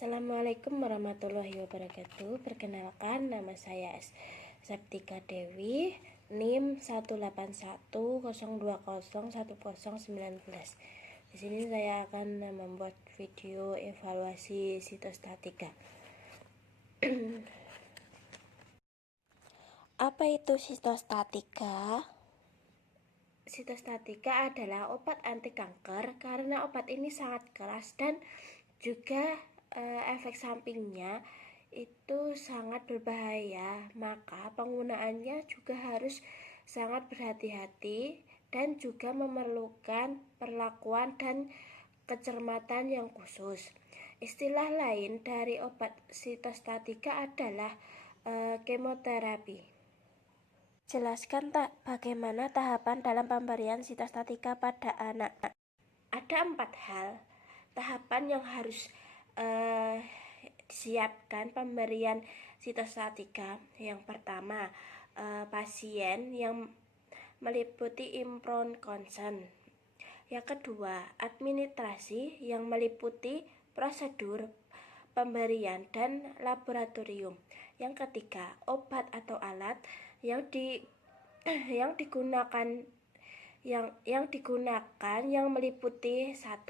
Assalamualaikum warahmatullahi wabarakatuh. Perkenalkan, nama saya Septika Dewi, NIM 18102011019. Di sini saya akan membuat video evaluasi sitostatika. Apa itu sitostatika? Sitostatika adalah obat anti kanker karena obat ini sangat keras dan juga efek sampingnya itu sangat berbahaya, maka penggunaannya juga harus sangat berhati-hati dan juga memerlukan perlakuan dan kecermatan yang khusus. Istilah lain dari obat sitostatika adalah kemoterapi. Jelaskan bagaimana tahapan dalam pemberian sitostatika pada anak. Ada 4 hal tahapan yang harus disiapkan pemberian sitostatika. Yang pertama, pasien yang meliputi informed consent. Yang kedua, administrasi yang meliputi prosedur pemberian dan laboratorium. Yang ketiga, obat atau alat yang digunakan yang meliputi 1.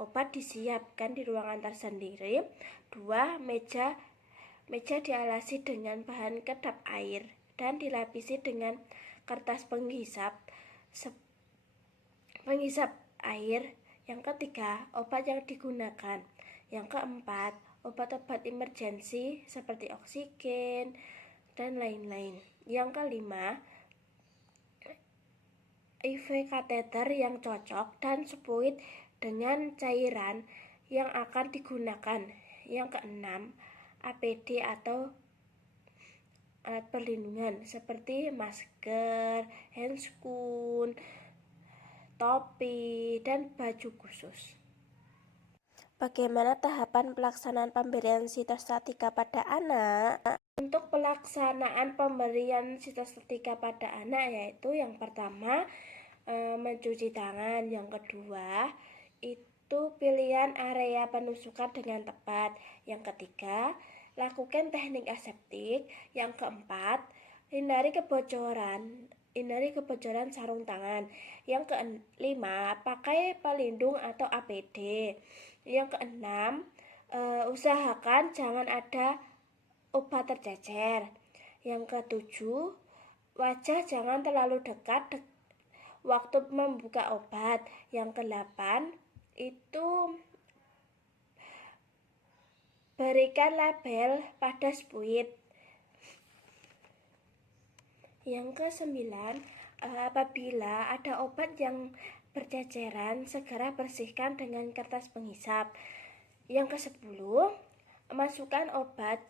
Obat disiapkan di ruangan tersendiri. 2. Meja dialasi dengan bahan kedap air dan dilapisi dengan kertas penghisap air. Yang ketiga, obat yang digunakan. Yang keempat, obat-obat emergensi seperti oksigen dan lain-lain. Yang kelima, IV kateter yang cocok dan spuit dengan cairan yang akan digunakan. Yang keenam, APD atau alat perlindungan seperti masker, handscoon, topi, dan baju khusus. Bagaimana tahapan pelaksanaan pemberian sitostatika pada anak? Untuk pelaksanaan pemberian sitostatika pada anak yaitu yang pertama, mencuci tangan. Yang kedua, itu pilihan area penusukan dengan tepat. Yang ketiga, lakukan teknik aseptik. Yang keempat, hindari kebocoran sarung tangan. Yang kelima, pakai pelindung atau APD. Yang keenam, usahakan jangan ada obat tercecer. Yang ketujuh, wajah jangan terlalu dekat waktu membuka obat. Yang kedelapan, itu berikan label pada spuit. Yang kesembilan, apabila ada obat yang berceceran, segera bersihkan dengan kertas penghisap. Yang kesepuluh, masukkan obat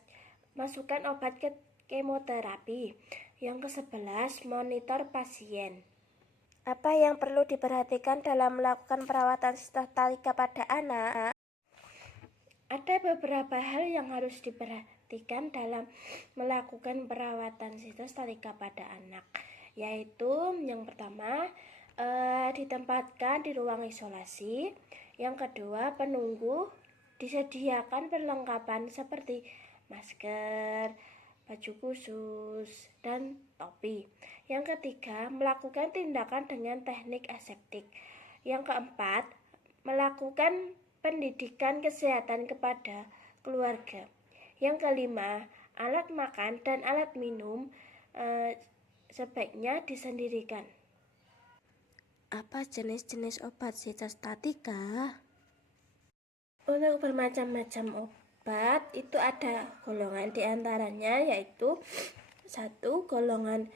ke kemoterapi. Yang ke-11, monitor pasien. Apa yang perlu diperhatikan dalam melakukan perawatan sitostatika pada anak? Ada beberapa hal yang harus diperhatikan dalam melakukan perawatan sitostatika pada anak, yaitu yang pertama, ditempatkan di ruang isolasi. Yang kedua, penunggu disediakan perlengkapan seperti masker, baju khusus, dan topi. Yang ketiga, melakukan tindakan dengan teknik aseptik. Yang keempat, melakukan pendidikan kesehatan kepada keluarga. Yang kelima, alat makan dan alat minum sebaiknya disendirikan. Apa jenis-jenis obat sitostatika? Untuk bermacam-macam obat itu ada golongan, diantaranya yaitu 1. Golongan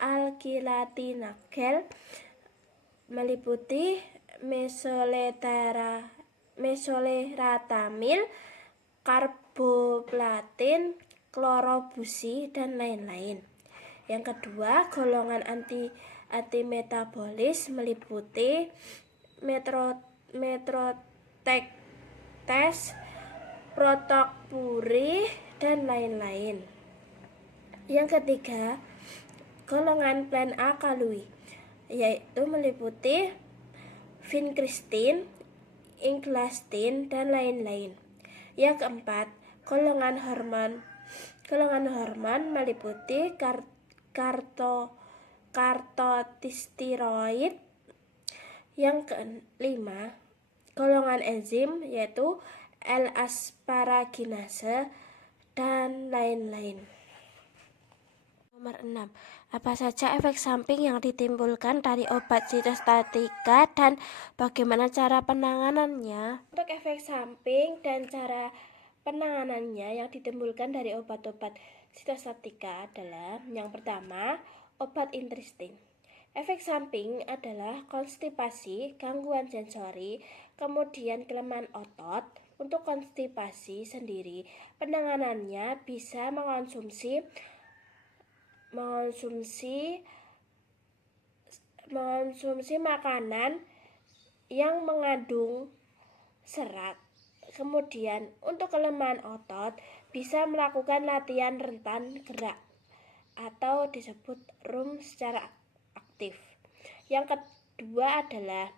alkilatinagel meliputi mesoleratamil, karboplatin, klorobusi, dan lain-lain. Yang kedua, golongan antimetabolis meliputi metrotectes, protokpuri, dan lain-lain. Yang ketiga, golongan plan A kalui, yaitu meliputi vincristin, inglastin, dan lain-lain. Yang keempat, golongan hormon. Golongan hormon meliputi kortikosteroid. Yang kelima, golongan enzim yaitu L-asparaginase dan lain-lain. Nomor 6. Apa saja efek samping yang ditimbulkan dari obat sitostatika dan bagaimana cara penanganannya? Untuk efek samping dan cara penanganannya yang ditimbulkan dari obat-obat sitostatika adalah yang pertama, obat intestin. Efek samping adalah konstipasi, gangguan sensori, kemudian kelemahan otot. Untuk konstipasi sendiri, penanganannya bisa mengonsumsi makanan yang mengandung serat. Kemudian untuk kelemahan otot bisa melakukan latihan rentan gerak atau disebut RUM secara aktif. Yang kedua adalah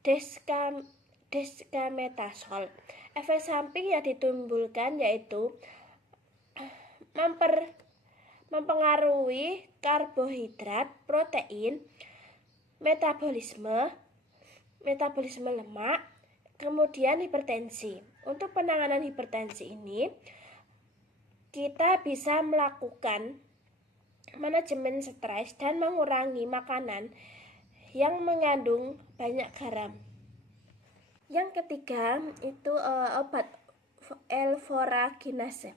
dexamethasone. Efek samping yang ditimbulkan yaitu mempengaruhi karbohidrat, protein, metabolisme lemak, kemudian hipertensi. Untuk penanganan hipertensi ini, kita bisa melakukan manajemen stres dan mengurangi makanan yang mengandung banyak garam. Yang ketiga itu obat L-foraginase.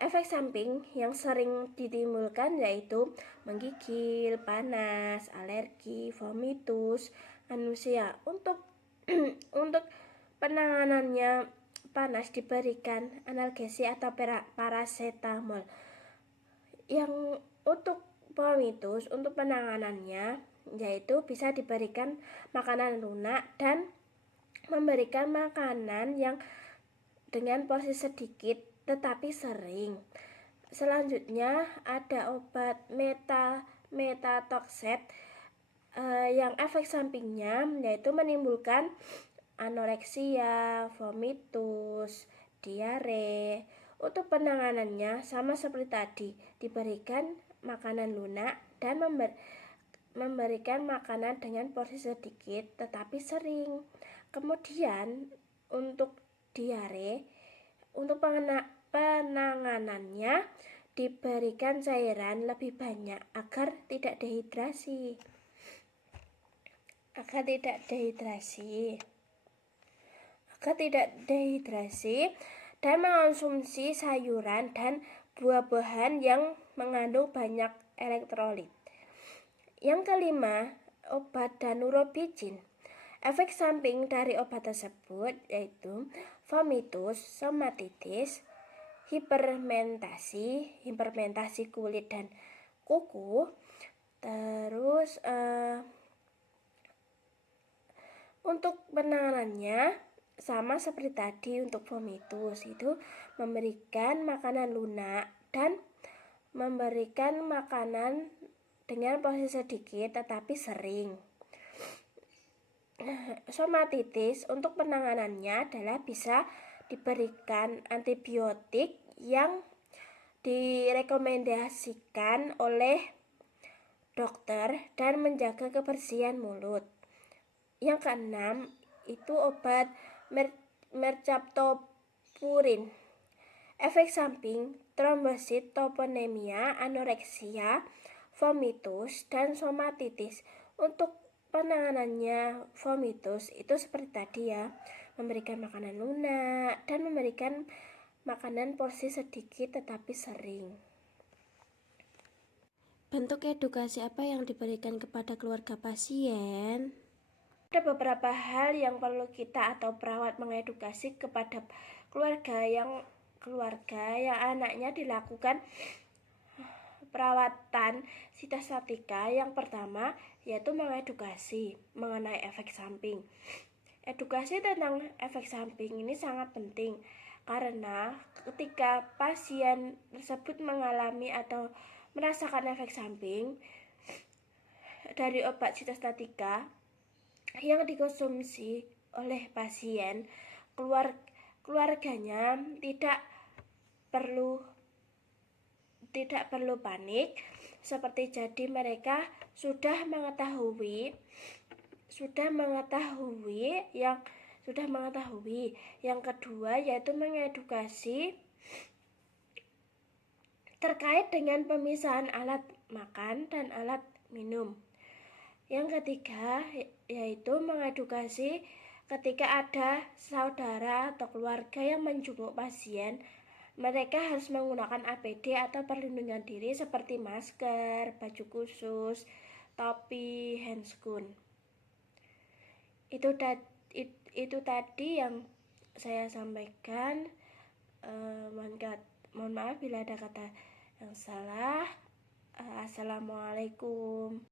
Efek samping yang sering ditimbulkan yaitu menggigil, panas, alergi, vomitus, anusia. Untuk penanganannya panas diberikan analgesi atau paracetamol. Yang untuk vomitus, untuk penanganannya yaitu bisa diberikan makanan lunak dan memberikan makanan yang dengan porsi sedikit tetapi sering. Selanjutnya ada obat metatoxet yang efek sampingnya yaitu menimbulkan anoreksia, vomitus, diare. Untuk penanganannya sama seperti tadi, diberikan makanan lunak dan memberikan makanan dengan porsi sedikit tetapi sering. Kemudian untuk diare, untuk penanganannya diberikan cairan lebih banyak agar tidak dehidrasi. Agar tidak dehidrasi dan mengonsumsi sayuran dan buah-buahan yang mengandung banyak elektrolit. Yang kelima, obat danurobicin. Efek samping dari obat tersebut yaitu vomitus, stomatitis, hipermentasi kulit dan kuku. Terus untuk penanganannya sama seperti tadi. Untuk vomitus itu memberikan makanan lunak dan memberikan makanan dengan porsi sedikit tetapi sering. Stomatitis untuk penanganannya adalah bisa diberikan antibiotik yang direkomendasikan oleh dokter dan menjaga kebersihan mulut. Yang keenam itu obat mercaptopurin. Efek samping trombosit, toponemia, anoreksia, vomitus, dan somatitis. Untuk penanganannya vomitus itu seperti tadi ya, memberikan makanan lunak dan memberikan makanan porsi sedikit tetapi sering. Bentuk edukasi apa yang diberikan kepada keluarga pasien? Ada beberapa hal yang perlu kita atau perawat mengedukasi kepada keluarga yang anaknya dilakukan perawatan sitostatika. Yang pertama yaitu mengedukasi mengenai efek samping. Edukasi tentang efek samping ini sangat penting karena ketika pasien tersebut mengalami atau merasakan efek samping dari obat sitostatika yang dikonsumsi oleh pasien, keluarganya tidak perlu panik, seperti jadi mereka sudah mengetahui yang kedua yaitu mengedukasi terkait dengan pemisahan alat makan dan alat minum. Yang ketiga yaitu mengedukasi ketika ada saudara atau keluarga yang menjenguk pasien, mereka harus menggunakan APD atau perlindungan diri seperti masker, baju khusus, topi, handscoon. Itu tadi yang saya sampaikan. Mohon maaf bila ada kata yang salah. Assalamualaikum.